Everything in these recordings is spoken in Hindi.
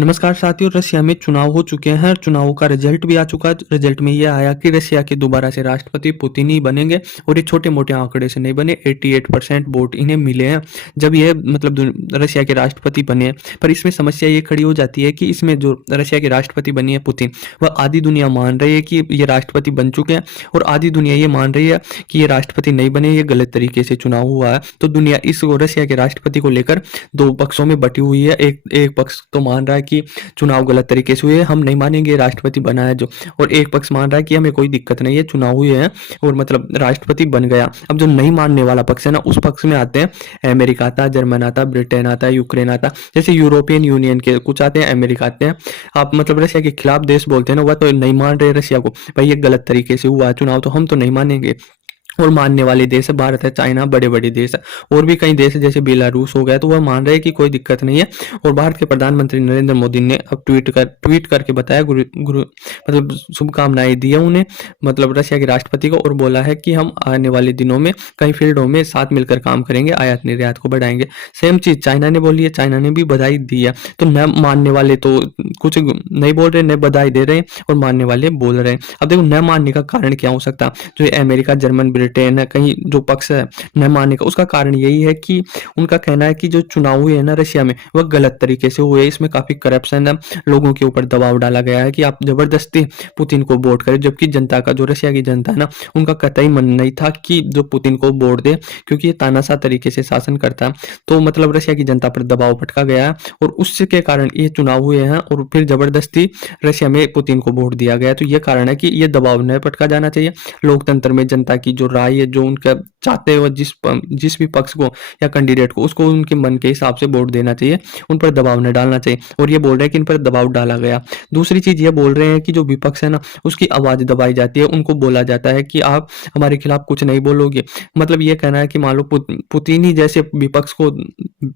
नमस्कार साथियों, रशिया में चुनाव हो चुके हैं। चुनावों का रिजल्ट भी आ चुका है। रिजल्ट में ये आया कि रशिया के दोबारा से राष्ट्रपति पुतिन ही बनेंगे और ये छोटे-मोटे आंकड़े से नहीं बने। 88% वोट इन्हें मिले हैं जब ये रशिया के राष्ट्रपति बने हैं। पर इसमें समस्या ये खड़ी हो जाती है कि इसमें जो रशिया के राष्ट्रपति बने हैं पुतिन, वह आधी दुनिया मान रही है कि ये राष्ट्रपति बन चुके हैं और आधी दुनिया ये मान रही है कि ये राष्ट्रपति नहीं बने, ये गलत तरीके से चुनाव हुआ है। तो दुनिया इस रशिया के राष्ट्रपति को लेकर दो पक्षों में बटी हुई है। एक पक्ष तो मान रहा है कि चुनाव गलत तरीके से हुए, हम नहीं मानेंगे राष्ट्रपति बना है जो, और एक पक्ष मान रहा है कि हमें कोई दिक्कत नहीं है, चुनाव हुए हैं और राष्ट्रपति बन गया। अब जो नहीं मानने वाला पक्ष है ना, उस पक्ष में आते हैं अमेरिका आता, जर्मन आता, ब्रिटेन आता, यूक्रेन आता, जैसे यूरोपियन यूनियन के कुछ आते हैं, अमेरिका आते हैं। आप रशिया के खिलाफ देश बोलते हैं ना, वह तो नहीं मान रहे रशिया को, भाई ये गलत तरीके से हुआ चुनाव, तो हम तो नहीं मानेंगे। और मानने वाले देश है भारत है, चाइना, बड़े-बड़े देश है और भी कई देश है जैसे बेलारूस हो गया, तो वह मान रहे हैं कि कोई दिक्कत नहीं है। और भारत के प्रधानमंत्री नरेंद्र मोदी ने अब ट्वीट करके बताया, गुरु गुरु शुभकामनाएं दी है उन्हें, रशिया के राष्ट्रपति को, और बोला है कि हम आने वाले दिनों में कई फील्डों में साथ मिलकर काम करेंगे, आयात निर्यात को बढ़ाएंगे। सेम चीज चाइना ने बोली है, चाइना ने भी बधाई दी है। तो न मानने वाले तो कुछ नहीं बोल रहे, न बधाई दे रहे हैं, और मानने वाले बोल रहे हैं। अब देखो, न मानने का कारण क्या हो सकता है? जो ये अमेरिका, जर्मन, ब्रिटेन है, कहीं जो पक्ष है न मानने का, उसका कारण यही है कि उनका कहना है कि जो चुनाव हुए हैं ना रशिया में, वह गलत तरीके से हुए, इसमें काफी करप्शन है, लोगों के ऊपर दबाव डाला गया है कि आप जबरदस्ती पुतिन को वोट करें, जबकि जनता का, जो रशिया की जनता है ना, उनका कतई मन नहीं था कि जो पुतिन को वोट दे, क्योंकि ये तानाशाह तरीके से शासन करता है। तो रशिया की जनता पर दबाव भटका गया है और उसके कारण ये चुनाव हुए हैं और फिर जबरदस्ती रशिया में पुतिन को वोट दिया गया। तो ये कारण है कि ये दबाव नहीं भटका जाना चाहिए। लोकतंत्र में जनता की जो राय है, जो उनका चाहते हैं, जिस भी पक्ष को या कैंडिडेट को, उसको उनके मन के हिसाब से वोट देना चाहिए, उन पर दबाव नहीं डालना चाहिए। और ये बोल रहे हैं कि इन पर दबाव डाला गया। दूसरी चीज ये बोल रहे हैं कि जो विपक्ष है ना, उसकी आवाज दबाई जाती है, उनको बोला जाता है कि आप हमारे खिलाफ कुछ नहीं बोलोगे। ये कहना है कि मान लो पुतिन ही जैसे विपक्ष को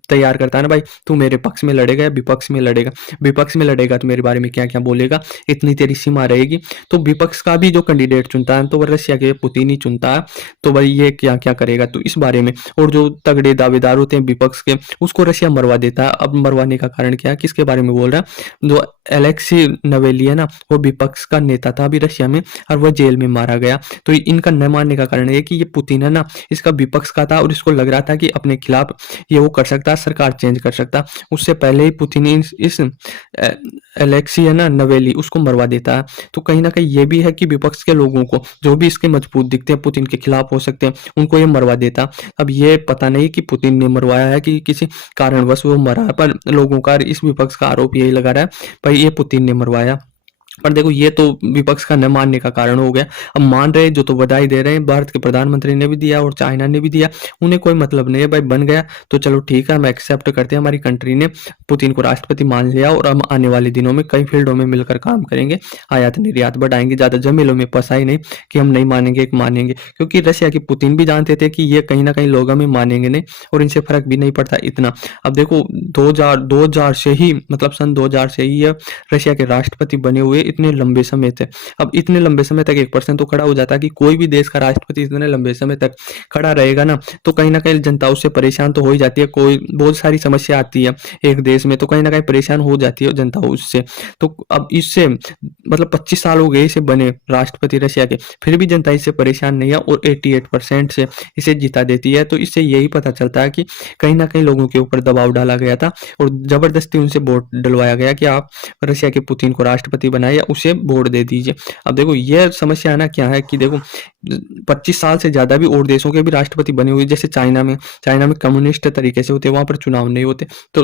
तैयार करता है ना, भाई तू मेरे पक्ष में लड़ेगा या विपक्ष में लड़ेगा, विपक्ष में लड़ेगा तो मेरे बारे में क्या क्या बोलेगा, इतनी तेरी सीमा रहेगी। तो विपक्ष का भी जो कैंडिडेट चुनता है, तो वह रशिया के पुतिन ही चुनता है। तो भाई ये क्या क्या करेगा, तो इस बारे में, और जो तगड़े दावेदार होते हैं विपक्ष के, उसको रशिया मरवा देता है। अब मरवाने का कारण क्या है, किसके बारे में बोल रहा है? जो एलेक्सी नवेली है ना, वो विपक्ष का नेता था अभी रशिया में, और वह जेल में मारा गया। तो इनका न मानने का कारण है कि ये पुतिन है ना, इसका विपक्ष का था और इसको लग रहा था कि अपने खिलाफ ये वो कर सकता, सरकार चेंज कर सकता। उससे पहले ही पुतिन इस एलेक्सी है ना नवेली, उसको मरवा देता है। तो कहीं ना कहीं ये भी है कि विपक्ष के लोगों को, जो भी इसके मजबूत दिखते हैं, पुतिन के खिलाफ हो सकते हैं, उनको ये मरवा देता। अब ये पता नहीं कि पुतिन ने मरवाया है कि किसी कारणवश वो मरा है, पर लोगों का, इस विपक्ष का आरोप यही लगा रहा है, भाई ये पुतिन ने मरवाया। पर देखो, ये तो विपक्ष का न मानने का कारण हो गया। अब मान रहे जो तो बधाई दे रहे हैं, भारत के प्रधानमंत्री ने भी दिया और चाइना ने भी दिया, उन्हें कोई मतलब नहीं है, भाई बन गया तो चलो ठीक है, हम एक्सेप्ट करते हैं, हमारी कंट्री ने पुतिन को राष्ट्रपति मान लिया और हम आने वाले दिनों में कई फील्डों में मिलकर काम करेंगे, आयात निर्यात बढ़ाएंगे, ज्यादा जमीलों में फंसा ही नहीं कि हम नहीं मानेंगे, एक मानेंगे, क्योंकि रशिया के पुतिन भी जानते थे कि ये कहीं ना कहीं लोग हमें मानेंगे नहीं और इनसे फर्क भी नहीं पड़ता इतना। अब देखो, 2000 से ही, सन 2000 से ही ये रशिया के राष्ट्रपति बने हुए इतने लंबे समय थे। अब इतने लंबे समय तक एक पर्सन तो खड़ा हो जाता है कि कोई भी देश का राष्ट्रपति इतने लंबे समय तक खड़ा रहेगा ना, तो कहीं ना कहीं जनता उससे परेशान तो हो ही जाती है। कोई बहुत सारी समस्या आती है एक देश में, तो कहीं ना कहीं परेशान हो जाती है जनता उससे। तो अब इससे 25 साल हो गए इसे बने राष्ट्रपति रशिया के, फिर भी जनता इससे परेशान नहीं है और 88% से इसे जिता देती है। तो इससे यही पता चलता है कि कहीं ना कहीं लोगों के ऊपर दबाव डाला गया था और जबरदस्ती उनसे वोट डलवाया गया कि आप रशिया के पुतिन को राष्ट्रपति बनाए या उसे वोट दे दीजिए। अब देखो, यह समस्या है ना, क्या है कि देखो, 25 साल से ज्यादा भी और देशों के भी राष्ट्रपति बने हुए, जैसे चाइना में कम्युनिस्ट तरीके से होते, वहां पर चुनाव नहीं होते, तो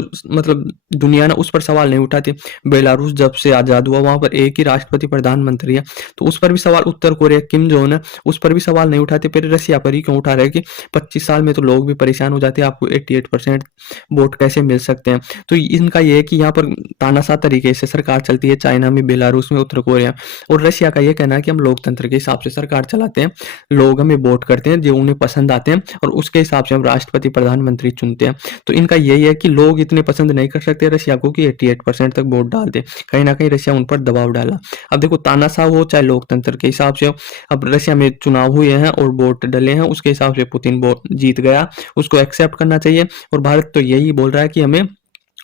दुनिया ना उस पर सवाल नहीं उठाती। बेलारूस जब से आजाद हुआ, वहां पर एक ही राष्ट्रपति प्रधानमंत्री है, तो उस पर भी सवाल, उत्तर कोरिया किम जोन है, उस पर भी सवाल नहीं उठाते, फिर रशिया पर ही क्यों उठा रहे कि 25 साल में तो लोग भी परेशान हो जाते हैं, आपको 88% वोट कैसे मिल सकते हैं। तो इनका यह है कि यहाँ पर तानाशाह तरीके से सरकार चलती है, चाइना में, बेलारूस में, उत्तर कोरिया। और रशिया का यह कहना है कि हम लोकतंत्र के हिसाब से सरकार चलाते हैं, लोग हमें वोट करते हैं जो उन्हें पसंद आते हैं और उसके हिसाब से हम राष्ट्रपति प्रधानमंत्री चुनते हैं। तो इनका यही है कि लोग इतने पसंद नहीं कर सकते रशिया को कि 88% तक वोट डाल दे, कहीं ना कहीं रशिया उन पर दबाव डाला। अब देखो, तानाशाह हो चाहे लोकतंत्र के हिसाब से हो, अब रशिया में चुनाव हुए हैं और वोट डले हैं, उसके हिसाब से पुतिन वोट जीत गया, उसको एक्सेप्ट करना चाहिए। और भारत तो यही बोल रहा है कि हमें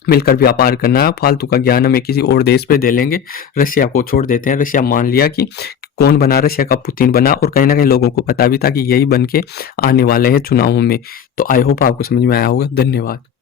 मिलकर व्यापार करना है, फालतू का ज्ञान हमें किसी और देश पे दे लेंगे, रशिया को छोड़ देते हैं। रशिया मान लिया कि कौन बना, रशिया का पुतिन बना, और कहीं न कहीं लोगों को पता भी था कि यही बन के आने वाले हैं चुनावों में। तो आई होप आपको समझ में आया होगा। धन्यवाद।